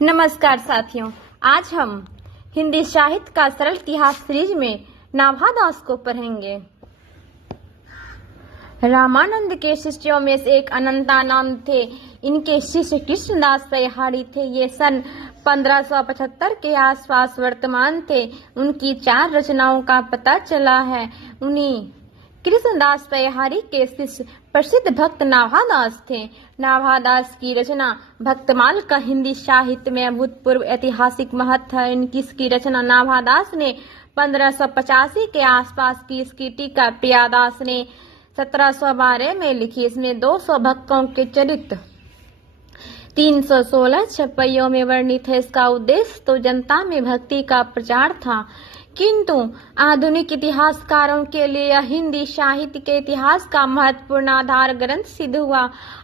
नमस्कार साथियों, आज हम हिंदी साहित्य का सरल इतिहास सीरीज में नाभादास को पढ़ेंगे। रामानंद के शिष्यों में से एक अनंतानंद थे। इनके शिष्य कृष्णदास सहिहारी थे। ये सन 1575 के आसपास वर्तमान थे। उनकी 4 रचनाओं का पता चला है। उन्हीं कृष्णदास सहिहारी के शिष्य प्रसिद्ध भक्त नाभादास थे। नाभादास की रचना भक्तमाल का हिंदी साहित्य में अभूतपूर्व ऐतिहासिक महत्व है। इसकी रचना नाभादास ने 1585 के आसपास की। इसकी टीका प्रियादास ने 1712 में लिखी। इसमें 200 भक्तों के चरित्र 316 छपाइयों में वर्णित है। इसका उद्देश्य तो जनता में भक्ति का प्रचार था, किंतु आधुनिक इतिहासकारों के लिए यह हिंदी साहित्य के इतिहास का महत्वपूर्ण आधार ग्रंथ सिद्ध हुआ।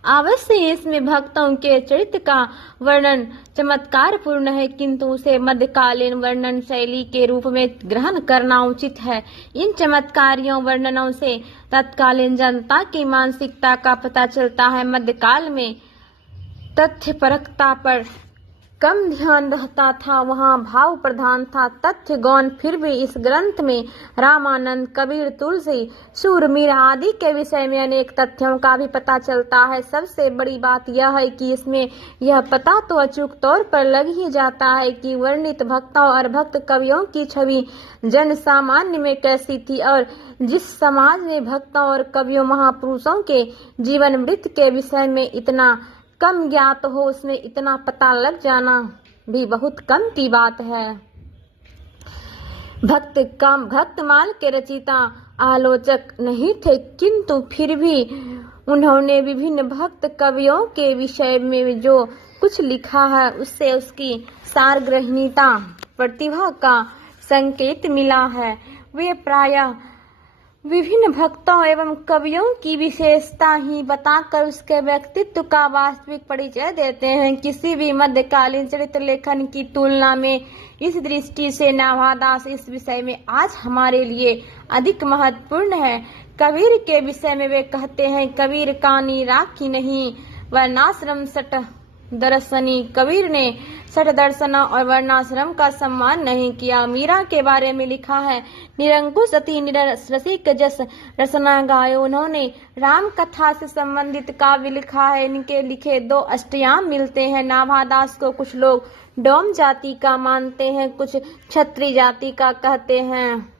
अवश्य इसमें भक्तों के चरित्र का वर्णन चमत्कारपूर्ण है, किंतु उसे मध्यकालीन वर्णन शैली के रूप में ग्रहण करना उचित है। इन चमत्कारियों वर्णनों से तत्कालीन जनता की मानसिकता का पता चलता है। मध्यकाल में तथ्यपरकता पर कम ध्यान रहता था, वहाँ भाव प्रधान था, तथ्य गौण। फिर भी इस ग्रंथ में रामानंद, कबीर, तुलसी, सूरमीर आदि के विषय में अनेक तथ्यों का भी पता चलता है। सबसे बड़ी बात यह है कि इसमें यह पता तो अचूक तौर पर लग ही जाता है कि वर्णित भक्तों और भक्त कवियों की छवि जन सामान्य में कैसी थी, और जिस समाज में भक्तों और कवियों महापुरुषों के जीवन वृत्त के विषय में इतना कम ज्ञात हो, उसमें इतना पता लग जाना भी बहुत कम की बात है। भक्तमाल के रचयिता आलोचक नहीं थे, किंतु फिर भी उन्होंने विभिन्न भक्त कवियों के विषय में जो कुछ लिखा है उससे उसकी सारग्रहणीता, प्रतिभा का संकेत मिला है। वे प्रायः विभिन्न भक्तों एवं कवियों की विशेषता ही बताकर उसके व्यक्तित्व का वास्तविक परिचय देते हैं। किसी भी मध्यकालीन चरित्र लेखन की तुलना में इस दृष्टि से नाभादास इस विषय में आज हमारे लिए अधिक महत्वपूर्ण है। कबीर के विषय में वे कहते हैं, कबीर कानी राखी नहीं वर्णाश्रम सट दर्शनी। कबीर ने सठ दर्शन और वर्णाश्रम का सम्मान नहीं किया। मीरा के बारे में लिखा है, निरंकुश अति निरसिक जस रसना गायो। उन्होंने राम कथा से संबंधित काव्य लिखा है। इनके लिखे 2 अष्टयाम मिलते हैं। नाभादास को कुछ लोग डोम जाति का मानते हैं, कुछ क्षत्रिय जाति का कहते हैं।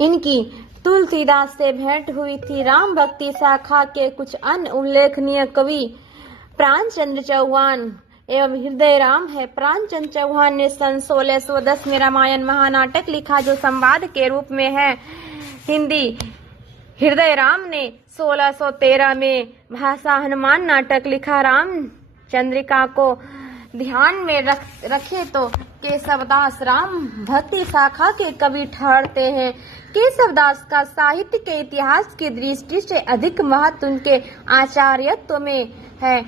इनकी तुलसीदास से भेंट हुई थी। राम भक्ति शाखा के कुछ अन्य उल्लेखनीय कवि प्राणचंद्र चौहान एवं हृदय राम है। प्राणचंद्र चौहान ने सन 1610 में रामायण महानाटक लिखा, जो संवाद के रूप में है हिंदी। हृदय राम ने 1613 में भाषा हनुमान नाटक लिखा। रामचंद्रिका को ध्यान में रखे तो केशवदास राम भक्ति शाखा के कवि ठहरते हैं। केशवदास का साहित्य के इतिहास की दृष्टि से अधिक महत्व उनके आचार्यत्व में है।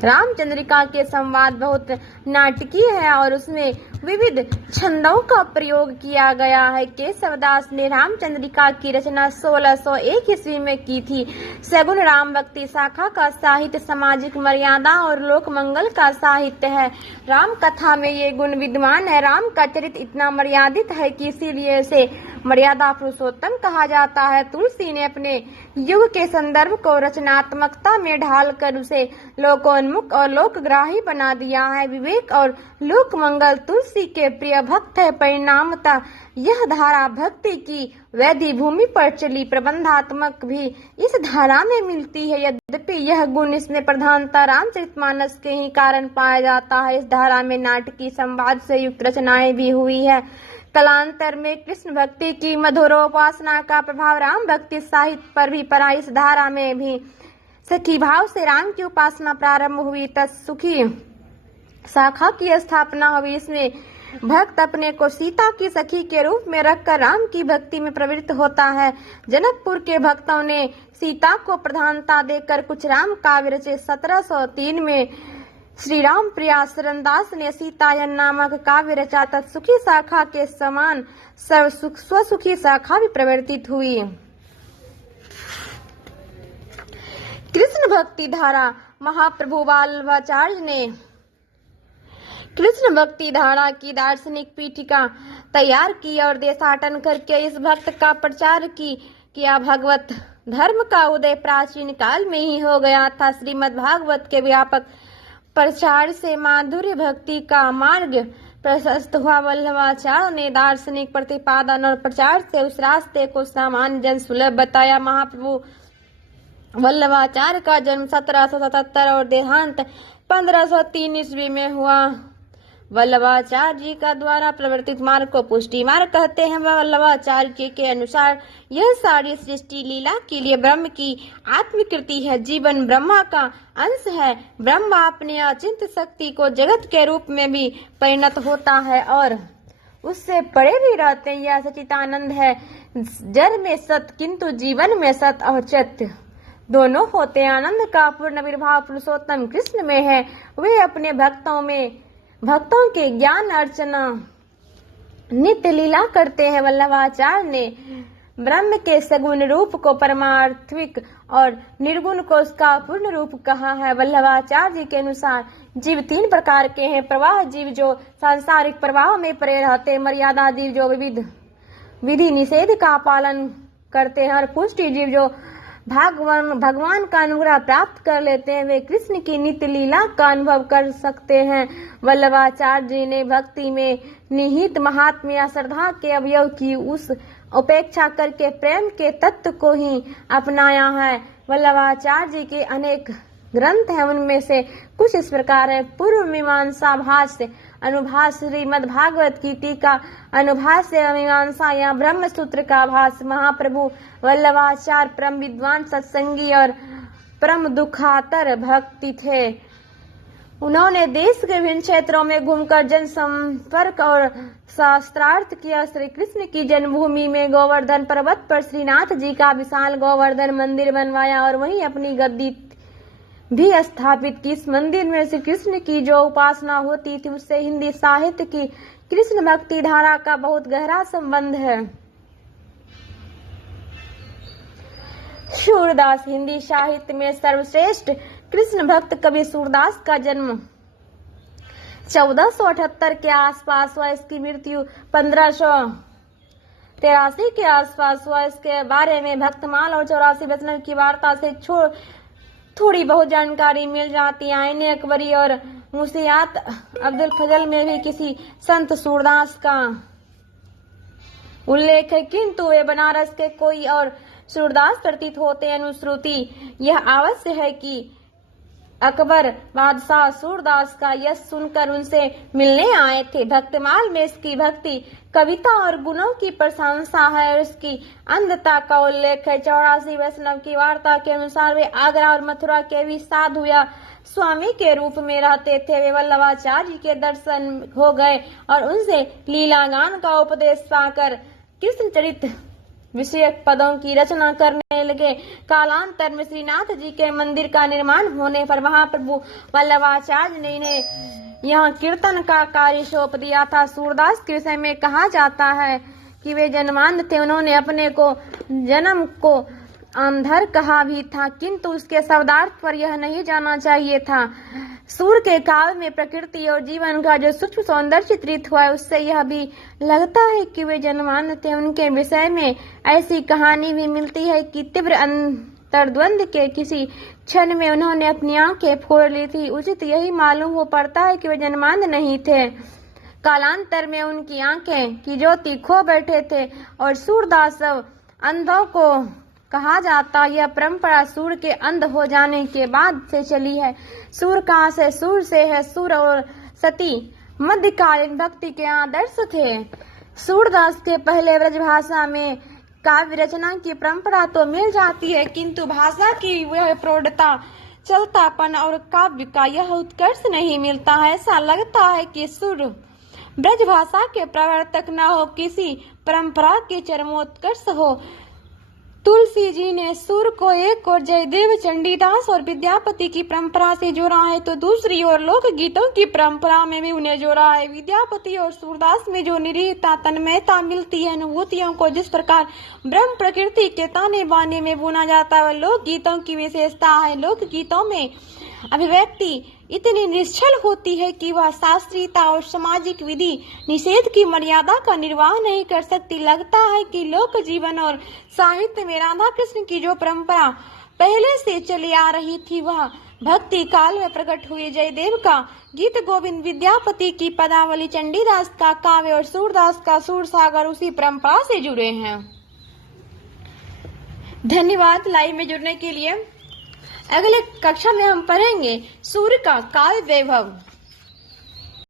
रामचंद्रिका के संवाद बहुत नाटकीय है और उसमें विविध छंदों का प्रयोग किया गया है। केशवदास ने रामचंद्रिका की रचना 1601 ईस्वी में की थी। सगुण राम भक्ति शाखा का साहित्य सामाजिक मर्यादा और लोक मंगल का साहित्य है। राम कथा में ये गुण विद्यमान है। राम का चरित्र इतना मर्यादित है कि इसीलिए इसे मर्यादा पुरुषोत्तम कहा जाता है। तुलसी ने अपने युग के संदर्भ को रचनात्मकता में ढालकर उसे लोकोन्मुख और लोकग्राही बना दिया है। विवेक और लोक मंगल तुलसी के प्रिय भक्त है। परिणामतः यह धारा भक्ति की वैधि भूमि पर चली। प्रबंधात्मक भी इस धारा में मिलती है, यद्यपि यह गुण इसमें प्रधानता रामचरितमानस के ही कारण पाया जाता है। इस धारा में नाटकीय संवाद से युक्त रचनाएं भी हुई है। कालांतर में कृष्ण भक्ति की मधुरोपासना का प्रभाव राम भक्ति साहित्य पर भी पड़ा। इस धारा में भी सखी भाव से राम की उपासना प्रारंभ हुई, तत्सुखी शाखा की स्थापना हुई। इसमें भक्त अपने को सीता की सखी के रूप में रखकर राम की भक्ति में प्रवृत्त होता है। जनकपुर के भक्तों ने सीता को प्रधानता देकर कुछ राम काव्य रचे। 1703 में श्री राम प्रिया शरणदास ने सीतायन नामक काव्य रचा। तत्सुखी शाखा के समान स्वसुखी शाखा भी प्रवर्तित हुई। कृष्ण भक्ति धारा महाप्रभु वल्लभाचार्य ने कृष्ण भक्ति धारा की दार्शनिक पीठिका तैयार की और देशाटन करके इस भक्त का प्रचार किया। भगवत धर्म का उदय प्राचीन काल में ही हो गया था। श्रीमद् भागवत के व्यापक प्रचार से माधुर्य भक्ति का मार्ग प्रशस्त हुआ। वल्लभाचार्य ने दार्शनिक प्रतिपादन और प्रचार से उस रास्ते को सामान्य जन सुलभ बताया। महाप्रभु वल्लभाचार्य का जन्म 1777 और देहांत 1503 ईस्वी में हुआ। वल्लभाचार्य जी का द्वारा प्रवर्तित मार्ग को पुष्टि मार्ग कहते हैं। वल्लभाचार्य जी के अनुसार यह सारी सृष्टि लीला के लिए ब्रह्म की आत्मकृति है। जीवन ब्रह्मा का अंश है। ब्रह्मा अपनी अचिंत्य शक्ति को जगत के रूप में भी परिणत होता है और उससे परे भी रहते हैं। यह सच्चिदानंद है। जड़ में सत किंतु जीवन में सत और चित दोनों होते हैं। आनंद का पूर्ण विर्भाव पुरुषोत्तम कृष्ण में है। वे अपने भक्तों के ज्ञान अर्चना नित्य लीला करते हैं। वल्लभाचार्य ने ब्रह्म के सगुण रूप को परमार्थिक और निर्गुण को उसका पूर्ण रूप कहा है। वल्लभाचार्य जी के अनुसार जीव 3 प्रकार के हैं। प्रवाह जीव जो सांसारिक प्रवाह में पड़े रहते हैं, मर्यादा जीव जो विधि निषेध का पालन करते हैं और पुष्टि जीव जो भगवान का अनुग्रह प्राप्त कर लेते हैं। वे कृष्ण की नित्य लीला का अनुभव कर सकते हैं। वल्लभाचार्य जी ने भक्ति में निहित महात्म्य या श्रद्धा के अवयव की उस उपेक्षा करके प्रेम के तत्व को ही अपनाया है। वल्लभाचार्य जी के अनेक ग्रंथ हैं। उनमें से कुछ इस प्रकार है। पूर्व मीमांसा भाष्य अनुभाष, श्रीमद् भागवत की टीका अनुभाष्य मीमांसा या ब्रह्म सूत्र का भाष्य। महाप्रभु वल्लभाचार्य परम विद्वान, सत्संगी और परम दुखातर भक्ति थे। उन्होंने देश के विभिन्न क्षेत्रों में घूमकर जन संपर्क और शास्त्रार्थ किया। श्री कृष्ण की जन्मभूमि में गोवर्धन पर्वत पर श्रीनाथ जी का विशाल गोवर्धन मंदिर बनवाया और वहीं अपनी गद्दी भी स्थापित की। इस मंदिर में श्री कृष्ण की जो उपासना होती थी उससे हिंदी साहित्य की कृष्ण भक्ति धारा का बहुत गहरा संबंध है। सूरदास हिंदी साहित्य में सर्वश्रेष्ठ कृष्ण भक्त कवि सूरदास का जन्म 1478 के आसपास हुआ। इसकी मृत्यु 1583 के आसपास हुआ। इसके बारे में भक्तमाल और 84 वचनों की वार्ता से थोड़ी बहुत जानकारी मिल जाती है। आईने अकबरी और मुसियात अब्दुल फजल में भी किसी संत सूरदास का उल्लेख है, किंतु वे बनारस के कोई और सूरदास प्रतीत होते हैं। अनुश्रुति यह अवश्य है कि अकबर बादशाह सूरदास का यश सुनकर उनसे मिलने आए थे। भक्तमाल में इसकी भक्ति कविता और गुणों की प्रशंसा है और इसकी अंधता का उल्लेख है। 84 वैष्णव की वार्ता के अनुसार वे आगरा और मथुरा के भी साधु या स्वामी के रूप में रहते थे। वे वल्लभाचार्य के दर्शन हो गए और उनसे लीला गान का उपदेश पाकर कृष्ण चरित्र विषयक पदों की रचना करने लगे। कालांतर में श्रीनाथ जी के मंदिर का निर्माण होने पर महाप्रभु वल्लभाचार्य ने इन्हें यहाँ कीर्तन का कार्य सौंप दिया था। सूरदास के विषय में कहा जाता है कि वे जन्मांध थे। उन्होंने अपने को जन्म को अंधर कहा भी था, किंतु उसके शब्दार्थ पर यह नहीं जाना चाहिए था। सूर के काव्य में प्रकृति और जीवन का जो सूक्ष्म सौंदर्य चित्रित हुआ है उससे यह भी लगता है कि वे जन्मांध थे। उनके विषय में ऐसी कहानी भी मिलती है कि तीव्र अंतर्द्वंद के किसी क्षण में उन्होंने अपनी आंखें फोड़ ली थी। उचित यही मालूम हो पड़ता है कि वे जन्मांध नहीं थे। कालांतर में उनकी आंखें की ज्योति खो बैठे थे और सूरदास अंधों को कहा जाता। यह परंपरा सूर के अंध हो जाने के बाद से चली है। सूर कहाँ से? सूर से है। सूर और सती मध्यकालीन भक्ति के आदर्श थे। सूरदास के पहले ब्रजभाषा में काव्य रचना की परंपरा तो मिल जाती है, किंतु भाषा की वह प्रौढ़ता, चलतापन और काव्य का यह उत्कर्ष नहीं मिलता है। ऐसा लगता है कि सूर ब्रजभाषा के प्रवर्तक न हो, किसी परंपरा के चरमोत्कर्ष हो। तुलसी जी ने सूर को एक और जयदेव, चंडीदास और विद्यापति की परंपरा से जोड़ा है तो दूसरी ओर लोक गीतों की परंपरा में भी उन्हें जोड़ा है। विद्यापति और सूरदास में जो निरीहता, तन्मयता मिलती है, अनुभूतियों को जिस प्रकार ब्रह्म प्रकृति के ताने बाने में बुना जाता है, वह लोक गीतों की विशेषता है। लोक गीतों में अभिव्यक्ति इतनी निश्चल होती है कि वह शास्त्रीयता और सामाजिक विधि निषेध की मर्यादा का निर्वाह नहीं कर सकती। लगता है कि लोक जीवन और साहित्य में राधा कृष्ण की जो परंपरा पहले से चली आ रही थी, वह भक्ति काल में प्रकट हुई। जयदेव का गीत गोविंद, विद्यापति की पदावली, चंडीदास का काव्य और सूरदास का सूरसागर उसी परंपरा से जुड़े हैं। धन्यवाद लाइव में जुड़ने के लिए। अगले कक्षा में हम पढ़ेंगे सूर्य का काव्य वैभव।